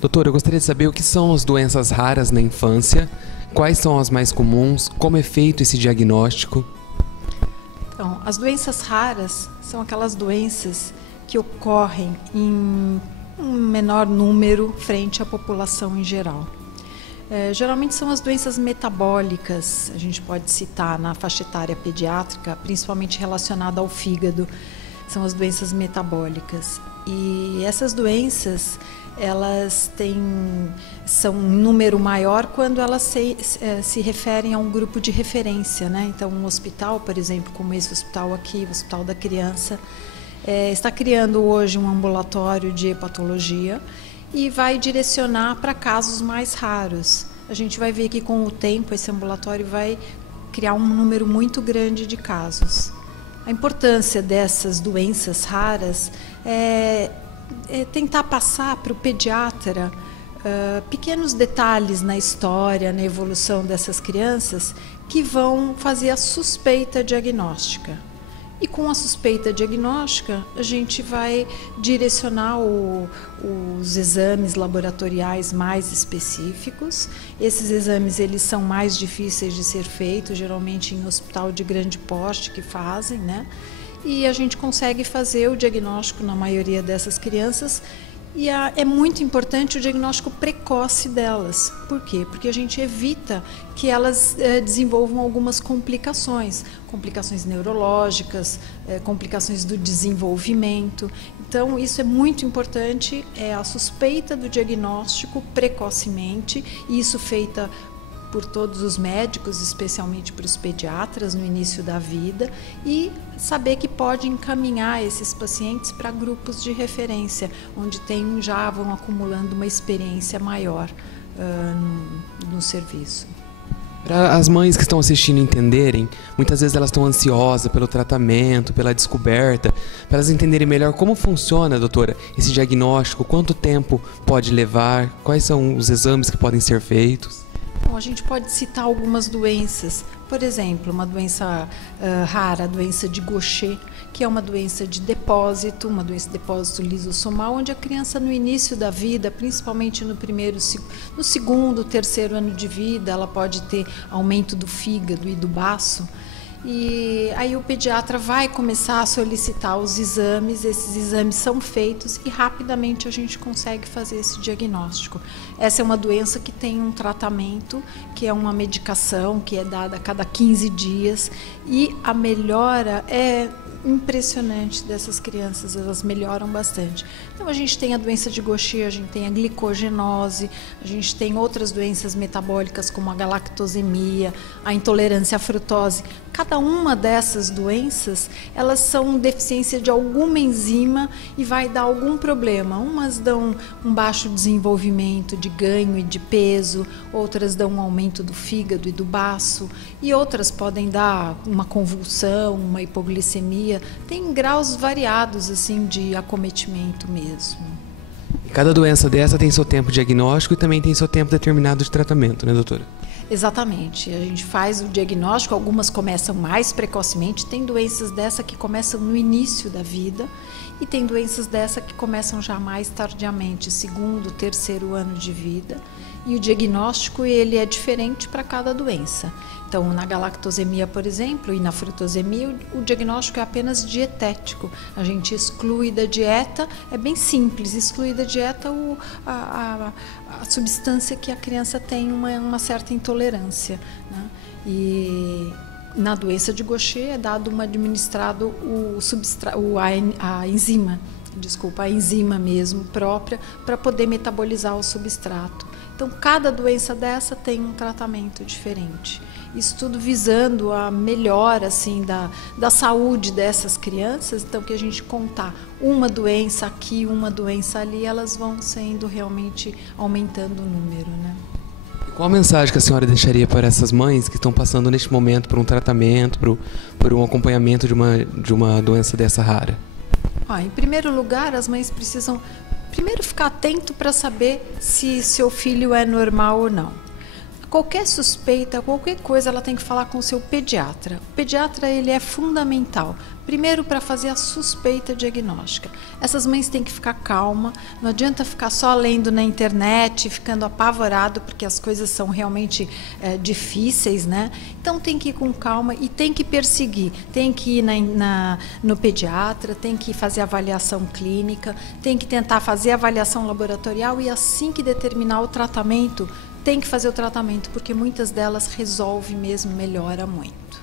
Doutor, eu gostaria de saber o que são as doenças raras na infância, quais são as mais comuns, como é feito esse diagnóstico? Então, as doenças raras são aquelas doenças que ocorrem em um menor número frente à população em geral. Geralmente são as doenças metabólicas, a gente pode citar na faixa etária pediátrica, principalmente relacionada ao fígado, são as doenças metabólicas. E essas doenças, elas são um número maior quando elas se referem a um grupo de referência, né? Então, um hospital, por exemplo, como esse hospital aqui, o Hospital da Criança, está criando hoje um ambulatório de hepatologia e vai direcionar para casos mais raros. A gente vai ver que com o tempo esse ambulatório vai criar um número muito grande de casos. A importância dessas doenças raras é tentar passar para o pediatra pequenos detalhes na história, na evolução dessas crianças que vão fazer a suspeita diagnóstica. E com a suspeita diagnóstica, a gente vai direcionar os exames laboratoriais mais específicos. Esses exames eles são mais difíceis de ser feitos, geralmente em hospital de grande porte que fazem, né? E a gente consegue fazer o diagnóstico na maioria dessas crianças. E é muito importante o diagnóstico precoce delas. Por quê? Porque a gente evita que elas desenvolvam algumas complicações neurológicas, complicações do desenvolvimento. Então, isso é muito importante, a suspeita do diagnóstico precocemente, e isso feita por todos os médicos, especialmente para os pediatras no início da vida, e saber que pode encaminhar esses pacientes para grupos de referência, onde já vão acumulando uma experiência maior no serviço. Para as mães que estão assistindo entenderem, muitas vezes elas estão ansiosas pelo tratamento, pela descoberta, para elas entenderem melhor como funciona, doutora, esse diagnóstico, quanto tempo pode levar, quais são os exames que podem ser feitos. Bom, a gente pode citar algumas doenças, por exemplo, uma doença rara, a doença de Gaucher, que é uma doença de depósito, uma doença de depósito lisossomal, onde a criança no início da vida, principalmente no segundo, terceiro ano de vida, ela pode ter aumento do fígado e do baço. E aí o pediatra vai começar a solicitar os exames, esses exames são feitos e rapidamente a gente consegue fazer esse diagnóstico. Essa é uma doença que tem um tratamento, que é uma medicação que é dada a cada 15 dias e a melhora é impressionante dessas crianças, elas melhoram bastante. Então a gente tem a doença de Gaucher, a gente tem a glicogenose, a gente tem outras doenças metabólicas como a galactosemia, a intolerância à frutose. Cada uma dessas doenças, elas são deficiência de alguma enzima e vai dar algum problema. Umas dão um baixo desenvolvimento de ganho e de peso, outras dão um aumento do fígado e do baço, e outras podem dar uma convulsão, uma hipoglicemia. Tem graus variados assim de acometimento mesmo. Cada doença dessa tem seu tempo diagnóstico e também tem seu tempo determinado de tratamento, né, doutora? Exatamente, a gente faz o diagnóstico, algumas começam mais precocemente, tem doenças dessa que começam no início da vida e tem doenças dessa que começam já mais tardiamente, segundo, terceiro ano de vida, e o diagnóstico ele é diferente para cada doença. Então, na galactosemia, por exemplo, e na frutosemia, o diagnóstico é apenas dietético. A gente exclui da dieta, é bem simples, exclui da dieta a substância que a criança tem uma certa intolerância, né? E na doença de Gaucher é dado administrado a enzima mesmo própria para poder metabolizar o substrato. Então, cada doença dessa tem um tratamento diferente. Isso tudo visando a melhora assim, da saúde dessas crianças. Então, que a gente contar uma doença aqui, uma doença ali, elas vão sendo realmente aumentando o número, né? Qual a mensagem que a senhora deixaria para essas mães que estão passando neste momento por um tratamento, por um acompanhamento de uma doença dessa rara? Em primeiro lugar, as mães precisam primeiro ficar atento para saber se seu filho é normal ou não. Qualquer suspeita, qualquer coisa, ela tem que falar com o seu pediatra. O pediatra, ele é fundamental. Primeiro, para fazer a suspeita diagnóstica. Essas mães têm que ficar calma, não adianta ficar só lendo na internet, ficando apavorado, porque as coisas são realmente difíceis, né? Então tem que ir com calma e tem que perseguir. Tem que ir no pediatra, tem que fazer avaliação clínica, tem que tentar fazer avaliação laboratorial e assim que determinar o tratamento, tem que fazer o tratamento, porque muitas delas resolve mesmo, melhora muito.